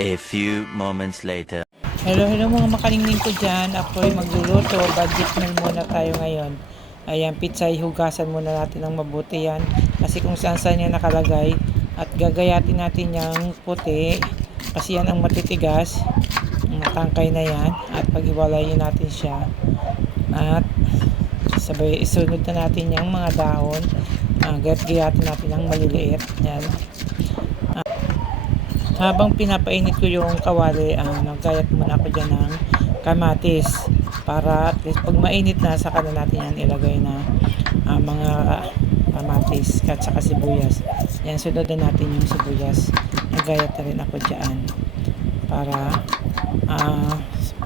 A few moments later. Hello, hello mga makalingling ko dyan. Ako'y magluluto. Budget meal muna tayo ngayon. Ayan, pitsay, hugasan muna natin ng mabuti yan. Kasi kung saan saan yan nakalagay. At gagayatin natin yung puti. Kasi yan ang matitigas. Natangkay na yan. At pag-iwalayin natin siya. At sabay isunod na natin yung mga dahon. Gayatin natin ng maliliit. Yan. Habang pinapainit ko yung kawali, nagkayat muna ako dyan ng kamatis para at least pag mainit na saka na natin yan ilagay na mga kamatis at saka sibuyas. Yan, sunod na natin yung sibuyas. Nagkayat na rin ako dyan para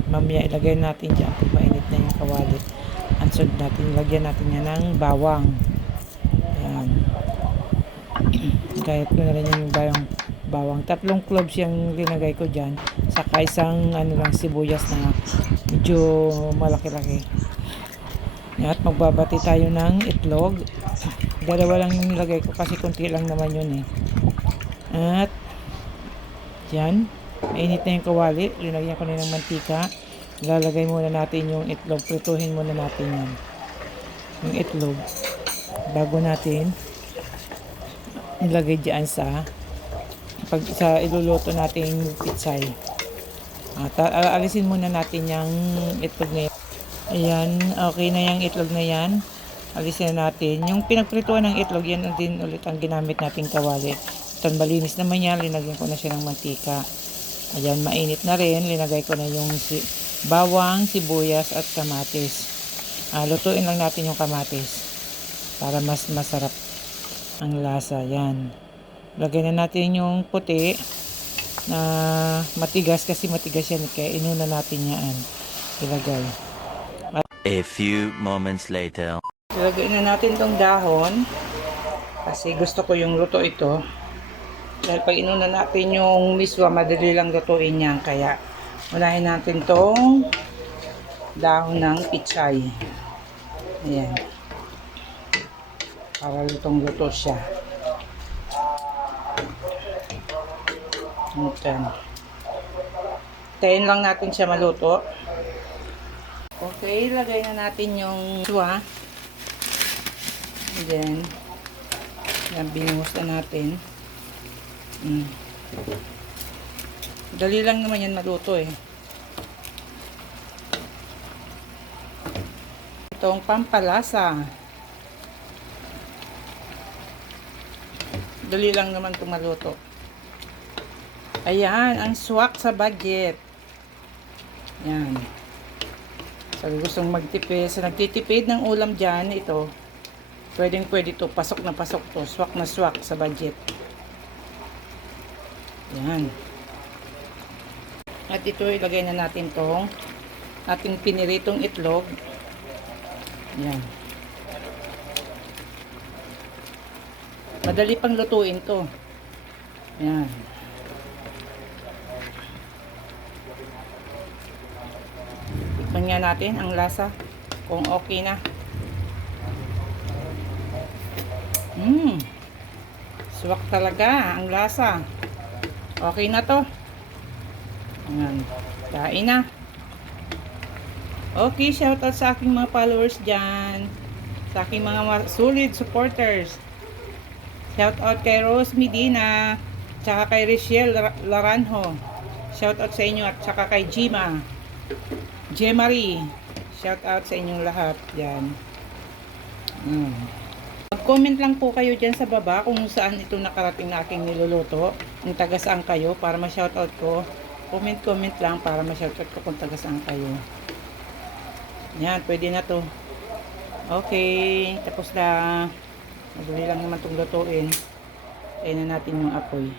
mamaya ilagay natin dyan pag mainit na yung kawali. Ang sunod natin, lagyan natin yan ng bawang. Yan. Nagkayat ko na rin yung bawang. 3 cloves yung linagay ko dyan. Saka isang lang sibuyas na medyo malaki-laki. At magbabati tayo ng itlog. 2 lang yung nilagay ko kasi kunti lang naman yun eh. At yan. Mainit na yung kawali. Linagyan ko na ng mantika. Lalagay muna natin yung itlog. Prituhin muna natin yan. Yung itlog. Bago natin ilagay dyan sa iluluto nating pitsay. Alisin muna natin yung itlog na yan. Ayan, okay na yung itlog na yan. Alisin na natin. Yung pinagprituan ng itlog, yan din ulit ang ginamit nating kawali. Ito, malinis naman yan. Linagyan ko na siya ng mantika. Ayan, mainit na rin. Linagay ko na yung bawang, sibuyas at kamatis. Lutuin lang natin yung kamatis para mas masarap ang lasa. Yan. Lagay na natin yung puti na matigas kasi matigas yan kaya inuna natin yan ilagay. A few moments later. Ilagay na natin tong dahon kasi gusto ko yung luto ito dahil pag inuna natin yung miswa madali lang lutuin yan kaya unahin natin tong dahon ng pitsay. Ayan, para lutong luto siya. Okay. Tayin lang natin siya maluto. Okay, lagay na natin yung suwa. And then, yan, binuhos na natin. Dali lang naman yan maluto eh. Itong pampalasa. Dali lang naman itong maluto. Ayan, ang swak sa budget. Yan. So, gustong magtipid. Sa nagtitipid ng ulam dyan, ito, pwede to. Pasok na pasok to. Swak na swak sa budget. Yan. At ito, ilagay na natin tong ating piniritong itlog. Yan. Madali pang lutuin to. Yan. Tikman nga natin ang lasa kung okay na. Swak talaga ang lasa. Okay na to. Ayan. Kain na. Okay, shoutout sa aking mga followers dyan. Sa aking mga solid supporters. Shoutout kay Rose Medina. Tsaka kay Richelle Laranjo. Shoutout sa inyo at tsaka kay Jemarie, shout out sa inyong lahat. Yan. Mag-comment lang po kayo dyan sa baba kung saan ito nakarating na aking niluluto. Kung taga saan kayo para ma-shout out ko. Comment lang para ma-shout out ko kung taga saan kayo. Yan, pwede na to. Okay, tapos na. Madali lang naman itong lutuin. Tayin na natin yung apoy.